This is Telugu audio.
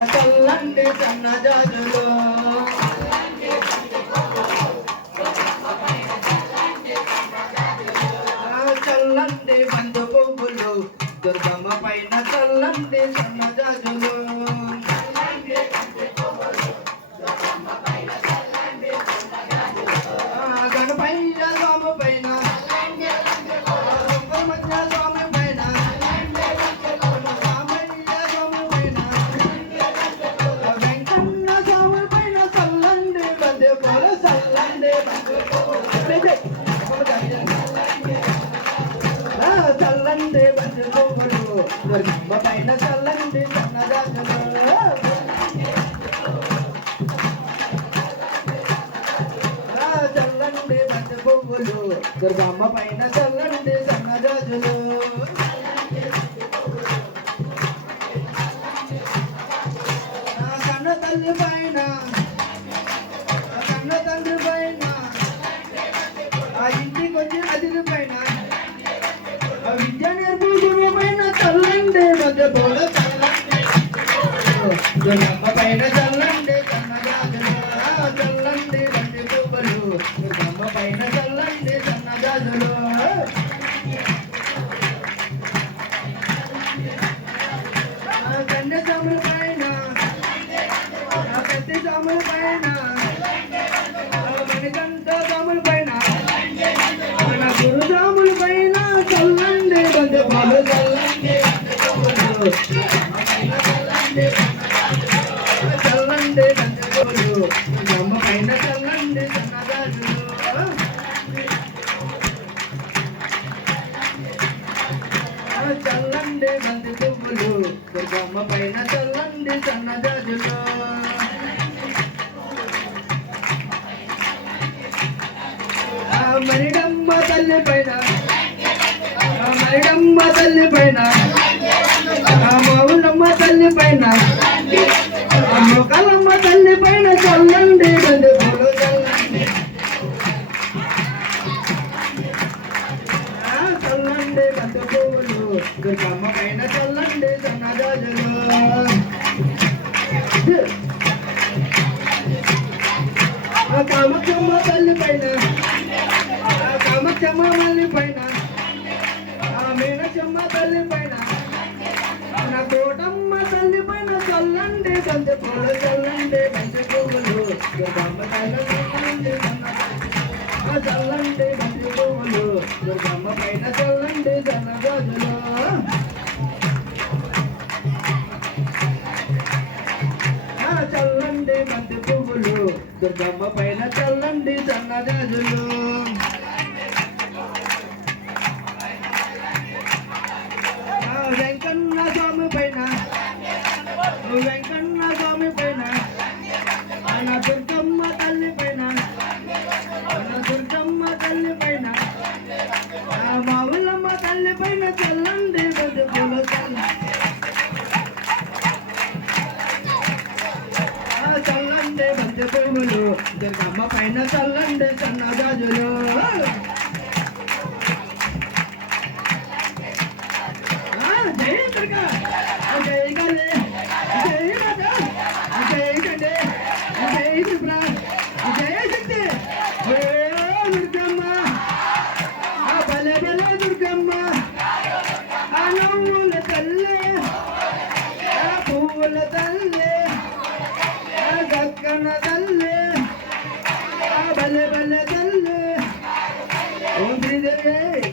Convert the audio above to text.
చల్లండి సన్నజాజులు చల్లండి బంధు పువ్వులు దుర్గమ్మ పైన చల్లండి సన్నజాజులు గణపయ్య స్వామి పైన చల్లండి బంతి పువ్వులు దుర్గమ్మ పైన చల్లండి సన్నజాజులు చల్లండి బంతి పువ్వులు దుర్గమ్మ పైన చల్లండి సన్నజాజులు కన్న తల్లి పైన కన్న తండ్రి పైన ఆ ఇంటికి వచ్చి అతిథి పైన విద్య నేర్పుకునే పైన చల్లండి మధ్య పోల దుర్గమ్మ పైన చల్లండి సన్నజాజులు చల్లండి బంతి పువ్వులు దుర్గమ్మ పైన చల్లండి సన్నజాజులు కన్య సాముల పైన కత్తి సాముల పైన మణికంఠ సాముల పైన మన గురుజాముల పైన చల్లండి బంతి పువ్వులు చల్లండి బంతి పువ్వులు దుర్గమ్మ పైన చల్లండి సన్నజాజులు చల్లండి బంతి పువ్వులు దుర్గమ్మ పైన చల్లండి సన్నజాజులు మరిడమ్మ తల్లి పైన మరిడమ్మ తల్లి పైన మౌనమ్మ తల్లి పైన మొక్కలమ్మ తల్లి పైన చల్లండి బంతి పువ్వులు చల్లండి బంతి పువ్వులు దుర్గమ్మ పైన చల్లండి సన్నజాజులు కామక్షమ్మ తల్లి పైన కామక్షమ్మ మల్లి పైన మీనక్షమ్మ తల్లి పైన నా కోటమ్మ తల్లి పైన చల్లండి బంతి పువ్వులు చల్లండి బంతి పువ్వులు దుర్గమ్మ పైన చల్లండి చల్లండి బంతి పువ్వులు దుర్గమ్మ పైన చల్లండి సన్నజాజులు చల్లండి బంతి పువ్వులు దుర్గమ్మ పైన చల్లండి సన్నజాజులు వెంకన్న స్వామి పైన వెంకన్న స్వామి పైన మన దుర్గమ్మ తల్లి పైన మన దుర్గమ్మ తల్లి పైన మావులమ్మ తల్లి పైన చల్లండి బంతి పువ్వులు చల్లండి బంతి పువ్వులు దుర్గమ్మ పైన చల్లండి సన్నజాజులు జై దుర్గా జై గలే జై మాతా జై గండే జై త్రిపుర జై శక్తి ఓ దుర్గమ్మ బలే బలే దుర్గమ్మ నవ్వుల తల్లి పువ్వుల తల్లి గక్కన తల్లి బలే బలే తల్లి ఓం శ్రీదేవి